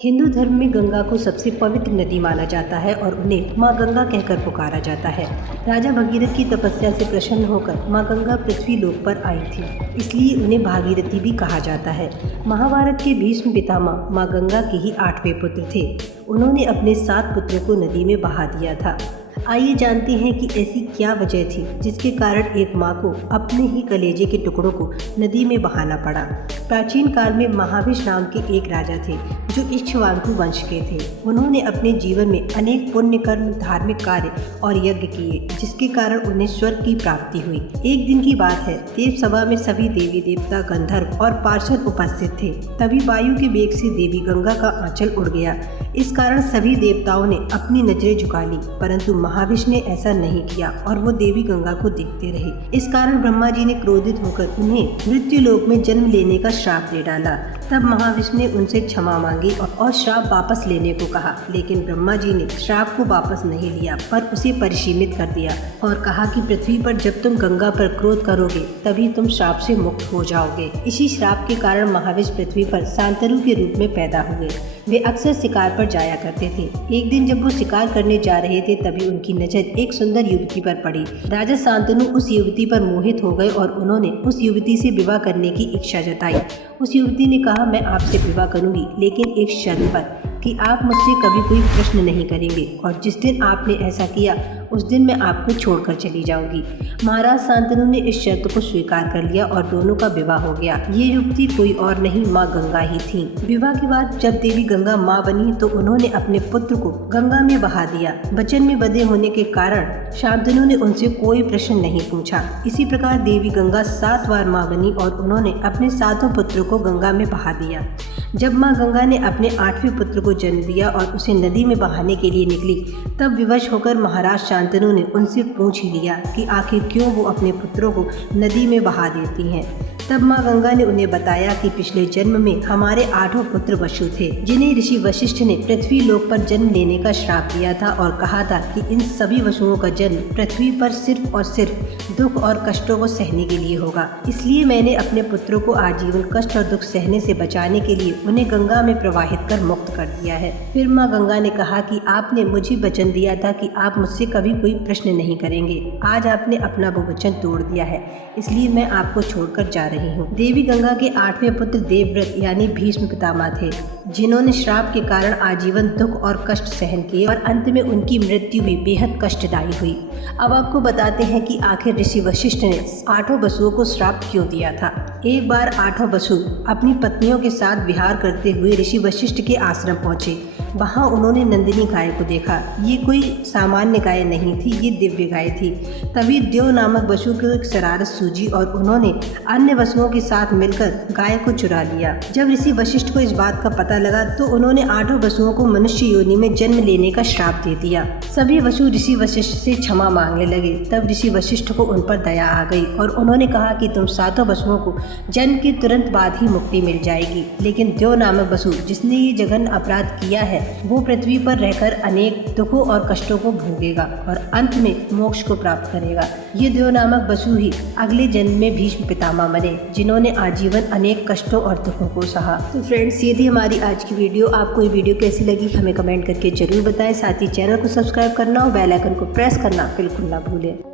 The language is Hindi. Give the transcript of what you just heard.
हिंदू धर्म में गंगा को सबसे पवित्र नदी माना जाता है और उन्हें माँ गंगा कहकर पुकारा जाता है। राजा भगीरथ की तपस्या से प्रसन्न होकर माँ गंगा पृथ्वी लोक पर आई थी, इसलिए उन्हें भागीरथी भी कहा जाता है। महाभारत के भीष्म पितामह माँ गंगा के ही 8वें पुत्र थे। उन्होंने अपने 7 पुत्रों को नदी में बहा दिया था। आइए जानते हैं कि ऐसी क्या वजह थी जिसके कारण एक माँ को अपने ही कलेजे के टुकड़ों को नदी में बहाना पड़ा। प्राचीन काल में महाविष नाम के एक राजा थे जो इक्ष्वाकु वंश के थे। उन्होंने अपने जीवन में अनेक पुण्य कर्म, धार्मिक कार्य और यज्ञ किए, जिसके कारण उन्हें स्वर्ग की प्राप्ति हुई। एक दिन की बात है, देव सभा में सभी देवी देवता, गंधर्व और पार्षद उपस्थित थे। तभी वायु के वेग से देवी गंगा का आंचल उड़ गया। इस कारण सभी देवताओं ने अपनी नजरें झुका ली, परंतु महाविष ने ऐसा नहीं किया और वो देवी गंगा को देखते रहे। इस कारण ब्रह्मा जी ने क्रोधित होकर उन्हें मृत्यु लोक में जन्म लेने का श्राप दे डाला। तब महाविष ने उनसे क्षमा मांगी और श्राप वापस लेने को कहा, लेकिन ब्रह्मा जी ने श्राप को वापस नहीं लिया पर उसे परिसीमित कर दिया और कहा कि पृथ्वी पर जब तुम गंगा पर क्रोध करोगे तभी तुम श्राप से मुक्त हो जाओगे। इसी श्राप के कारण महाविष पृथ्वी पर शांतनु के रूप में पैदा हुए। वे अक्सर शिकार पर जाया करते थे। एक दिन जब वो शिकार करने जा रहे थे तभी उनकी नजर एक सुंदर युवती पर पड़ी। राजा शांतनु उस युवती पर मोहित हो गए और उन्होंने उस युवती से विवाह करने की इच्छा जताई। उस युवती ने कहा, मैं आपसे विवाह करूंगी, लेकिन एक शर्त पर कि आप मुझसे कभी कोई प्रश्न नहीं करेंगे और जिस दिन आपने ऐसा किया उस दिन मैं आपको छोड़कर चली जाऊंगी। महाराज शांतनु ने इस शर्त को स्वीकार कर लिया और दोनों का विवाह हो गया। ये युवती कोई और नहीं माँ गंगा ही थी। विवाह के बाद जब देवी गंगा माँ बनी तो उन्होंने अपने पुत्र को गंगा में बहा दिया। वचन में बंधे होने के कारण शांतनु ने उनसे कोई प्रश्न नहीं पूछा। इसी प्रकार देवी गंगा 7 बार माँ बनी और उन्होंने अपने 7 पुत्रों को गंगा में बहा दिया। जब माँ गंगा ने अपने 8वें पुत्र को जन्म दिया और उसे नदी में बहाने के लिए निकली, तब विवश होकर महाराज शांतनु ने उनसे पूछ ही लिया कि आखिर क्यों वो अपने पुत्रों को नदी में बहा देती हैं। तब माँ गंगा ने उन्हें बताया कि पिछले जन्म में हमारे 8 पुत्र वसु थे, जिन्हें ऋषि वशिष्ठ ने पृथ्वी लोक पर जन्म लेने का श्राप दिया था और कहा था कि इन सभी वसुओं का जन्म पृथ्वी पर सिर्फ और सिर्फ दुख और कष्टों को सहने के लिए होगा। इसलिए मैंने अपने पुत्रों को आजीवन कष्ट और दुख सहने से बचाने के लिए उन्हें गंगा में प्रवाहित कर मुक्त कर दिया है। फिर माँ गंगा ने कहा कि आपने मुझे वचन दिया था कि आप मुझसे कभी कोई प्रश्न नहीं करेंगे। आज आपने अपना वो वचन तोड़ दिया है, इसलिए मैं आपको छोड़कर जा रही हूँ। देवी गंगा के 8वें पुत्र देवव्रत यानी भीष्म पितामह थे, जिन्होंने श्राप के कारण आजीवन दुख और कष्ट सहन किए और अंत में उनकी मृत्यु भी बेहद कष्टदायी हुई। अब आपको बताते हैं कि आखिर ऋषि वशिष्ठ ने 8 वसुओं को श्राप क्यों दिया था। एक बार 8 वसु अपनी पत्नियों के साथ विहार करते हुए ऋषि वशिष्ठ के आश्रम पहुँचे। वहाँ उन्होंने नंदिनी गाय को देखा। ये कोई सामान्य गाय नहीं थी, ये दिव्य गाय थी। तभी देव नामक वसु को एक शरारत सूझी और उन्होंने अन्य वसुओं के साथ मिलकर गाय को चुरा लिया। जब ऋषि वशिष्ठ को इस बात का पता लगा तो उन्होंने 8 वसुओं को मनुष्य योनि में जन्म लेने का श्राप दे दिया। सभी वसु ऋषि वशिष्ठ से क्षमा मांगने लगे। तब ऋषि वशिष्ठ को उन पर दया आ गई और उन्होंने कहा कि तुम 7 वसुओं को जन्म के तुरंत बाद ही मुक्ति मिल जाएगी, लेकिन देव नामक वसु जिसने ये जघन्य अपराध किया है वो पृथ्वी पर रहकर अनेक दुखों और कष्टों को भोगेगा और अंत में मोक्ष को प्राप्त करेगा। ये देव नामक वसु ही अगले जन्म में भीष्म पितामह बने, जिन्होंने आजीवन अनेक कष्टों और दुखों को सहा। तो फ्रेंड्स, ये थी हमारी आज की वीडियो। आपको ये वीडियो कैसी लगी हमें कमेंट करके जरूर बताएं। साथ ही चैनल को सब्सक्राइब करना और बेल आइकन को प्रेस करना बिल्कुल ना भूलें।